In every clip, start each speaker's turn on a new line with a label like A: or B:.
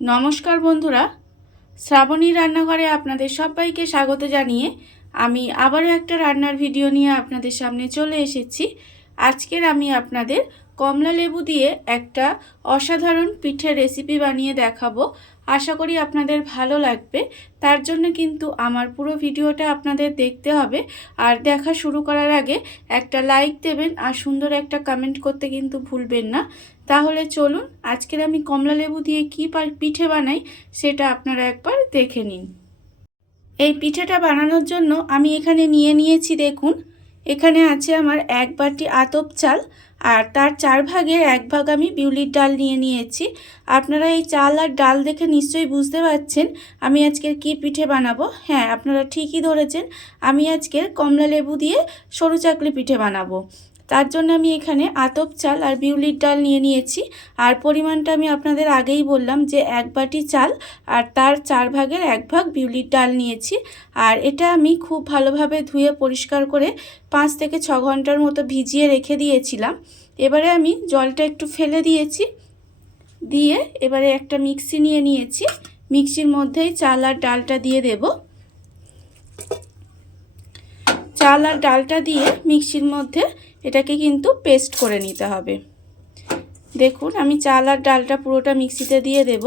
A: নমস্কার বন্ধুরা। শ্রাবণী রান্নাঘরে আপনাদের সবাইকে স্বাগত জানিয়ে আমি আবারও একটা রান্নার ভিডিও নিয়ে আপনাদের সামনে চলে এসেছি। আজকের আমি আপনাদের কমলা লেবু দিয়ে একটা অসাধারণ পিঠের রেসিপি বানিয়ে দেখাবো। আশা করি আপনাদের ভালো লাগবে। তার জন্য কিন্তু আমার পুরো ভিডিওটা আপনাদের দেখতে হবে। আর দেখা শুরু করার আগে একটা লাইক দেবেন আর সুন্দর একটা কমেন্ট করতে কিন্তু ভুলবেন না। তাহলে চলুন আজকের আমি কমলা লেবু দিয়ে কী পিঠে বানাই সেটা আপনারা একবার দেখে নিন। এই পিঠেটা বানানোর জন্য আমি এখানে নিয়ে নিয়েছি দেখুন, এখানে আছে আমার এক বাটি আতপ চাল আর তার চার ভাগের এক ভাগ আমি বিউলির ডাল নিয়ে নিয়েছি। আপনারা এই চাল আর ডাল দেখে নিশ্চয়ই বুঝতে পারছেন আমি আজকের কি পিঠে বানাবো। হ্যাঁ আপনারা ঠিকই ধরেছেন, আমি আজকের কমলা লেবু দিয়ে সরু চাকলি পিঠে বানাবো। তার জন্য আমি এখানে আতপ চাল আর বিউলির ডাল নিয়ে নিয়েছি। আর পরিমাণটা আমি আপনাদের আগেই বললাম যে এক বাটি চাল আর তার চার ভাগের এক ভাগ বিউলির ডাল নিয়েছি। আর এটা আমি খুব ভালোভাবে ধুয়ে পরিষ্কার করে পাঁচ থেকে ছ ঘণ্টার মতো ভিজিয়ে রেখে দিয়েছিলাম। এবারে আমি জলটা একটু ফেলে দিয়েছি। দিয়ে এবারে একটা মিক্সি নিয়ে নিয়েছি। মিক্সির মধ্যেই চাল আর ডালটা দিয়ে দেব। চাল আর ডালটা দিয়ে মিক্সির মধ্যে এটাকে কিন্তু পেস্ট করে নিতে হবে। দেখুন, আমি চাল আর ডালটা পুরোটা মিক্সিতে দিয়ে দেব।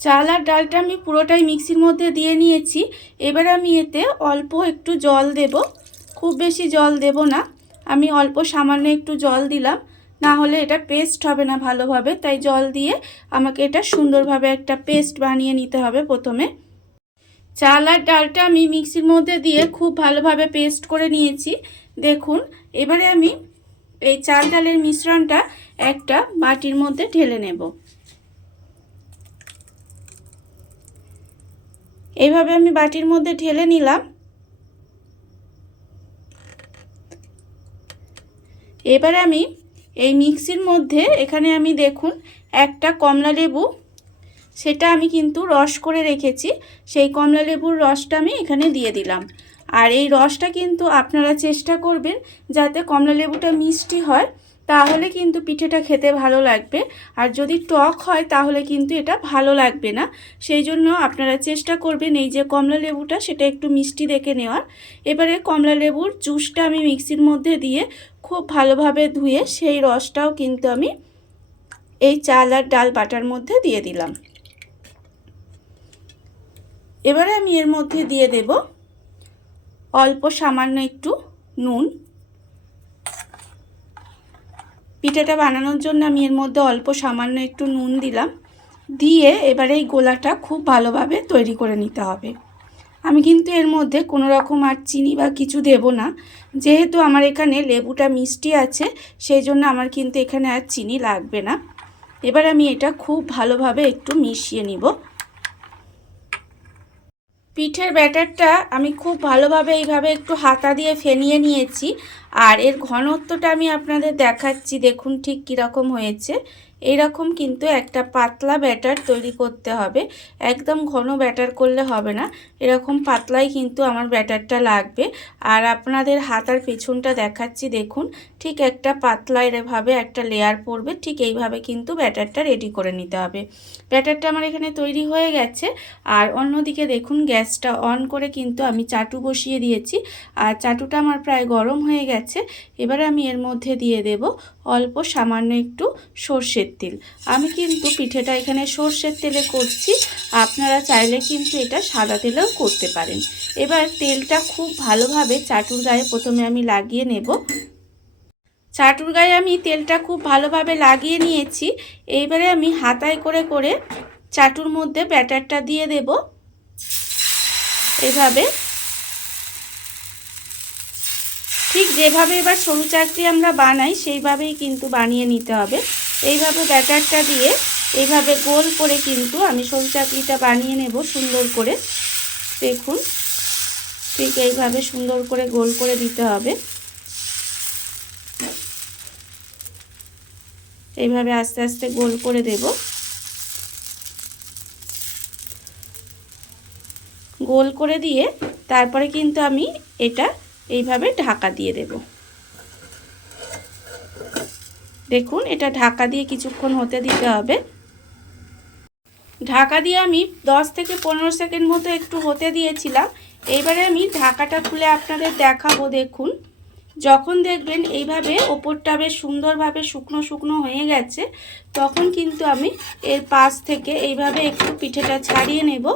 A: চাল আর ডালটা আমি পুরোটাই মিক্সির মধ্যে দিয়ে নিয়েছি। এবার আমি এতে অল্প একটু জল দেব। খুব বেশি জল দেব না। আমি অল্প সামান্য একটু জল দিলাম। না হলে এটা পেস্ট হবে না ভালোভাবে। তাই জল দিয়ে আমাকে এটা সুন্দরভাবে একটা পেস্ট বানিয়ে নিতে হবে প্রথমে। চাল আর ডালটা আমি মিক্সির মধ্যে দিয়ে খুব ভালোভাবে পেস্ট করে নিয়েছি। দেখুন, এবারে আমি এই চাল ডালের মিশ্রণটা একটা বাটির মধ্যে ঢেলে নেব। এইভাবে আমি বাটির মধ্যে ঢেলে নিলাম। এবারে আমি এই মিক্সির মধ্যে এখানে আমি দেখুন, একটা কমলা লেবু, সেটা আমি কিন্তু রস করে রেখেছি, সেই কমলা লেবুর রসটা আমি এখানে দিয়ে দিলাম। আর এই রসটা কিন্তু আপনারা চেষ্টা করবেন যাতে কমলা লেবুটা মিষ্টি হয়, তাহলে কিন্তু পিঠেটা খেতে ভালো লাগবে। আর যদি টক হয়, তাহলে কিন্তু এটা ভালো লাগবে না। সেই জন্য আপনারা চেষ্টা করবেন এই যে কমলা লেবুটা, সেটা একটু মিষ্টি দেখে নেওয়ার। এবারে কমলা লেবুর জুসটা আমি মিক্সির মধ্যে দিয়ে খুব ভালোভাবে ধুয়ে সেই রসটাও কিন্তু আমি এই চাল আর ডাল বাটার মধ্যে দিয়ে দিলাম। এবারে আমি এর মধ্যে দিয়ে দেব অল্প সামান্য একটু নুন। পিঠাটা বানানোর জন্য আমি এর মধ্যে অল্প সামান্য একটু নুন দিলাম। দিয়ে এবারে এই গোলাটা খুব ভালোভাবে তৈরি করে নিতে হবে। আমি কিন্তু এর মধ্যে কোনো রকম আর চিনি বা কিছু দেব না। যেহেতু আমার এখানে লেবুটা মিষ্টি আছে, সেই জন্য আমার কিন্তু এখানে আর চিনি লাগবে না। এবার আমি এটা খুব ভালোভাবে একটু মিশিয়ে নিব। পিঠের ব্যাটারটা আমি খুব ভালোভাবে এইভাবে একটু হাতা দিয়ে ফেনিয়ে নিয়েছি। আর এর ঘনত্বটা আমি আপনাদের দেখাচ্ছি, দেখুন ঠিক কীরকম হয়েছে। এইরকম কিন্তু একটা পাতলা ব্যাটার তৈরি করতে হবে। একদম ঘন ব্যাটার করলে হবে না। এরকম পাতলাই কিন্তু আমার ব্যাটারটা লাগবে। আর আপনাদের হাতার পেছনটা দেখাচ্ছি, দেখুন। ঠিক একটা পাতলা এভাবে একটা লেয়ার পড়বে, ঠিক এইভাবে কিন্তু ব্যাটারটা রেডি করে নিতে হবে। ব্যাটারটা আমার এখানে তৈরি হয়ে গেছে। আর অন্যদিকে দেখুন, গ্যাসটা অন করে কিন্তু আমি চাটু বসিয়ে দিয়েছি। আর চাটুটা আমার প্রায় গরম হয়ে গেছে। এবারে আমি এর মধ্যে দিয়ে দেব অল্প সামান্য একটু সর্ষের তেল। আমি কিন্তু পিঠেটা এখানে সর্ষের তেলে করছি। আপনারা চাইলে কিন্তু এটা সাদা তেলেও করতে পারেন। এবার তেলটা খুব ভালোভাবে চাটুর গায়ে প্রথমে আমি লাগিয়ে নেব। চাটুর গায়ে আমি তেলটা খুব ভালোভাবে লাগিয়ে নিয়েছি। এইবারে আমি হাতায় করে করে চাটুর মধ্যে ব্যাটারটা দিয়ে দেব। এভাবে ঠিক যেভাবে এবার সরু চাকরি আমরা বানাই, সেইভাবেই কিন্তু বানিয়ে নিতে হবে। এইভাবে ব্যাটারটা দিয়ে এইভাবে গোল করে কিন্তু আমি সরু চাকরিটা বানিয়ে নেব সুন্দর করে। দেখুন, ঠিক এইভাবে সুন্দর করে গোল করে দিতে হবে। এইভাবে আস্তে আস্তে গোল করে দেব। গোল করে দিয়ে তারপরে কিন্তু আমি এটা এইভাবে ঢাকা দিয়ে দেব। দেখুন, এটা ঢাকা দিয়ে কিছুক্ষণ হতে দিতে হবে। ঢাকা দিয়ে আমি দশ থেকে পনেরো সেকেন্ড মতো একটু হতে দিয়েছিলাম। এইবারে আমি ঢাকাটা খুলে আপনাদের দেখাবো, দেখুন। যখন দেখবেন এইভাবে ওপরটা বেশ সুন্দরভাবে শুকনো শুকনো হয়ে গেছে, তখন কিন্তু আমি এর পাশ থেকে এইভাবে একটু পিঠেটা ছাড়িয়ে নেব।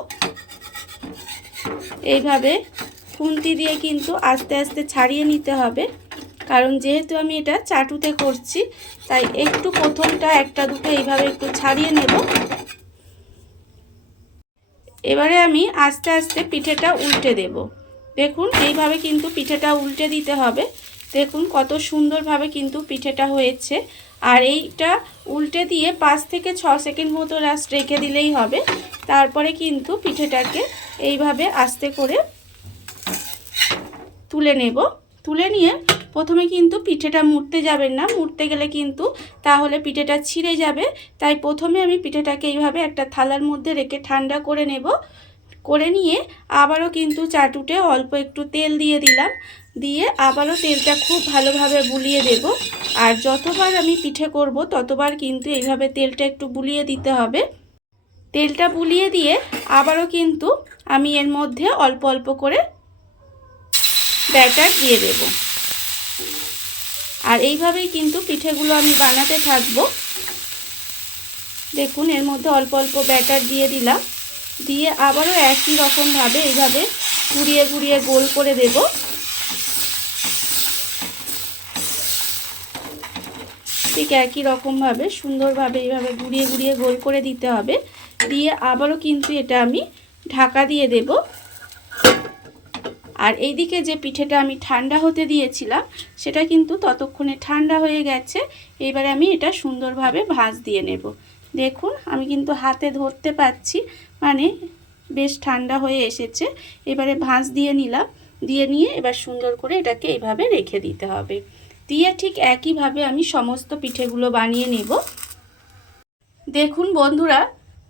A: এইভাবে খুন্তি দিয়ে কিন্তু আস্তে আস্তে ছাড়িয়ে নিতে হবে। কারণ যেহেতু আমি এটা চাটুতে করছি, তাই একটু প্রথমটা একটা দুটো এইভাবে একটু ছাড়িয়ে নেব। এবারে আমি আস্তে আস্তে পিঠেটা উল্টে দেব। দেখুন, এইভাবে কিন্তু পিঠেটা উল্টে দিতে হবে। দেখুন কত সুন্দরভাবে কিন্তু পিঠেটা হয়েছে। আর এইটা উল্টে দিয়ে পাঁচ থেকে ছ সেকেন্ড মতো রাস্ট রেখে দিলেই হবে। তারপরে কিন্তু পিঠেটাকে এইভাবে আস্তে করে তুলে নেব। তুলে নিয়ে প্রথমে কিন্তু পিঠেটা মুড়তে যাবেন না। মুড়তে গেলে কিন্তু তাহলে পিঠেটা ছিঁড়ে যাবে। তাই প্রথমে আমি পিঠেটাকে এইভাবে একটা থালার মধ্যে রেখে ঠান্ডা করে নেব। করে নিয়ে আবারও কিন্তু চাটুটে অল্প একটু তেল দিয়ে দিলাম। দিয়ে আবারও তেলটা খুব ভালোভাবে বুলিয়ে দেব। আর যতবার আমি পিঠে করব, ততবার কিন্তু এইভাবে তেলটা একটু বুলিয়ে দিতে হবে। তেলটা বুলিয়ে দিয়ে আবারও কিন্তু আমি এর মধ্যে অল্প অল্প করে ব্যাটার দিয়ে দেব। আর এইভাবেই কিন্তু পিঠেগুলো আমি বানাতে থাকব। দেখুন, এর মধ্যে অল্প অল্প ব্যাটার দিয়ে দিলাম। দিয়ে আবারও একই রকমভাবে এইভাবে ঘুরিয়ে ঘুরিয়ে গোল করে দেব। ঠিক একই রকমভাবে, সুন্দরভাবে এইভাবে ঘুরিয়ে ঘুরিয়ে গোল করে দিতে হবে। দিয়ে আবারও কিন্তু এটা আমি ঢাকা দিয়ে দেবো। আর এইদিকে যে পিঠেটা আমি ঠান্ডা হতে দিয়েছিলাম, সেটা কিন্তু ততক্ষণে ঠান্ডা হয়ে গেছে। এবারে আমি এটা সুন্দরভাবে ভাঁজ দিয়ে নেব। দেখুন, আমি কিন্তু হাতে ধরতে পাচ্ছি মানে বেশ ঠান্ডা হয়ে এসেছে। এবারে ভাঁজ দিয়ে নিলাম। দিয়ে নিয়ে এবার সুন্দর করে এটাকে এইভাবে রেখে দিতে হবে। দিয়ে ঠিক একইভাবে আমি সমস্ত পিঠেগুলো বানিয়ে নেব। দেখুন বন্ধুরা,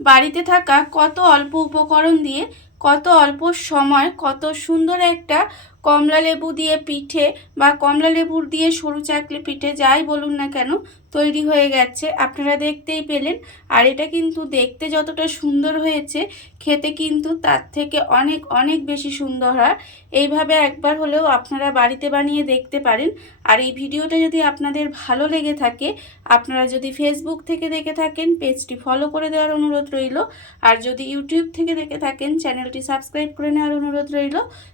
A: বাড়িতে থাকা কত অল্প উপকরণ দিয়ে কত অল্প সময় কত সুন্দর একটা কমলা লেবু দিয়ে পিঠে বা কমলা লেবুর দিয়ে সরু চাকলি পিঠে যাই বলুন না কেন, তৈরি হয়ে গেছে। আপনারা দেখতেই পেলেন। আর এটা কিন্তু দেখতে যতটা সুন্দর হয়েছে, খেতে কিন্তু তার থেকে অনেক অনেক বেশি সুন্দর হয়। এইভাবে একবার হলেও আপনারা বাড়িতে বানিয়ে দেখতে পারেন। আর এই ভিডিওটা যদি আপনাদের ভালো লেগে থাকে, আপনারা যদি ফেসবুক থেকে দেখে থাকেন, পেজটি ফলো করে দেওয়ার অনুরোধ রইল। আর যদি ইউটিউব থেকে দেখে থাকেন চ্যানেলটি সাবস্ক্রাইব করে নেওয়ার অনুরোধ রইল।